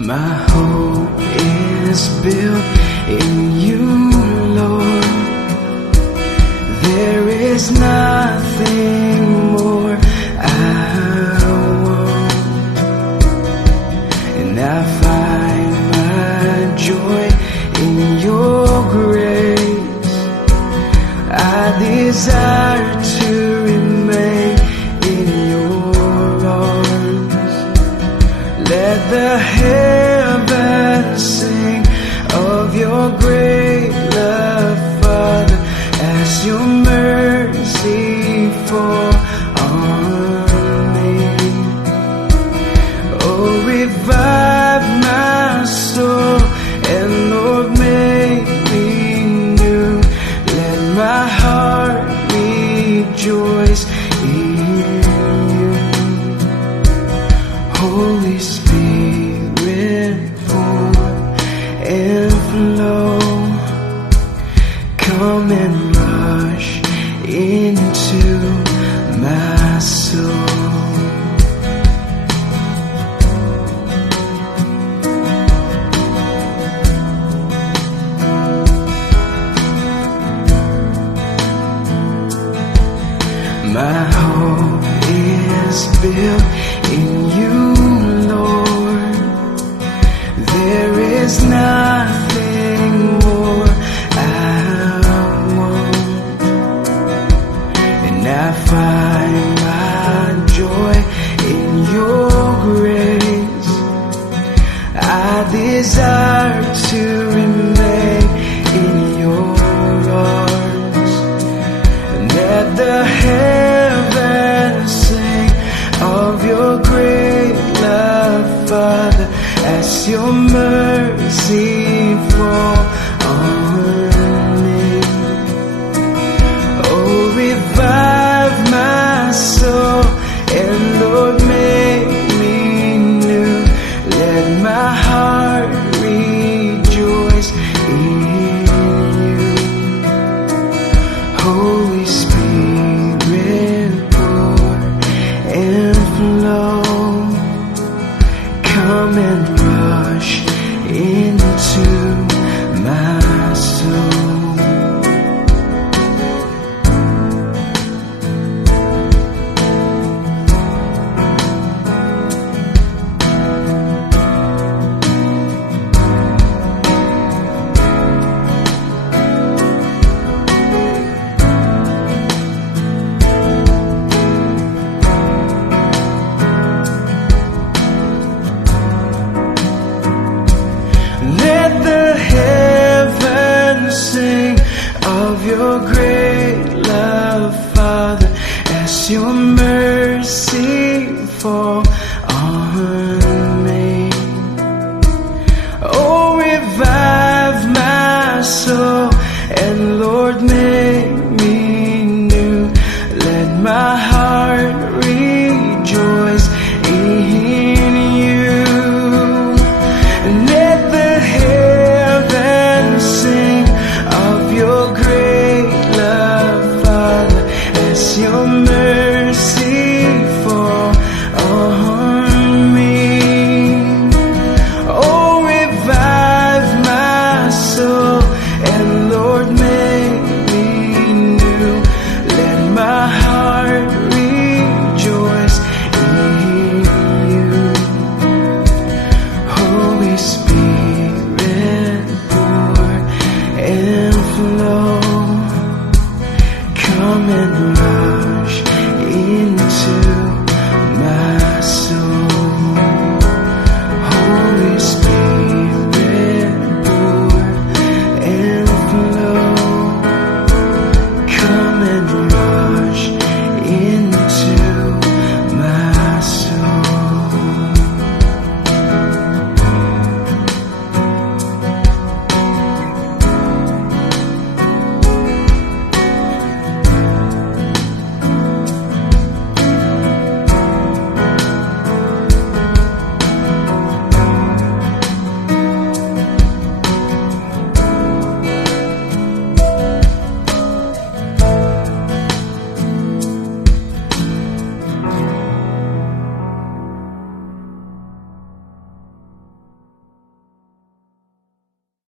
My hope is built in you, Lord. There is nothing more I want, and I find my joy in your grace. I desire to remain in your arms. Let the heavens sing of your great love, Father, as your mercy fall on me. Oh, revive my soul, and Lord, make me new. Let my heart rejoice in you. Holy Spirit, pour and flow. Come and rush into my soul. My hope is built in you, Lord. There is nothing more I want, and I find my joy in your grace. I desire to remain in your arms, and let the heavens sing of your great love, Father, as your mercy fall on me. Oh, revive my soul, and Lord, make me new. Let my heart rejoice in you. Holy Spirit, pour and flow. Come and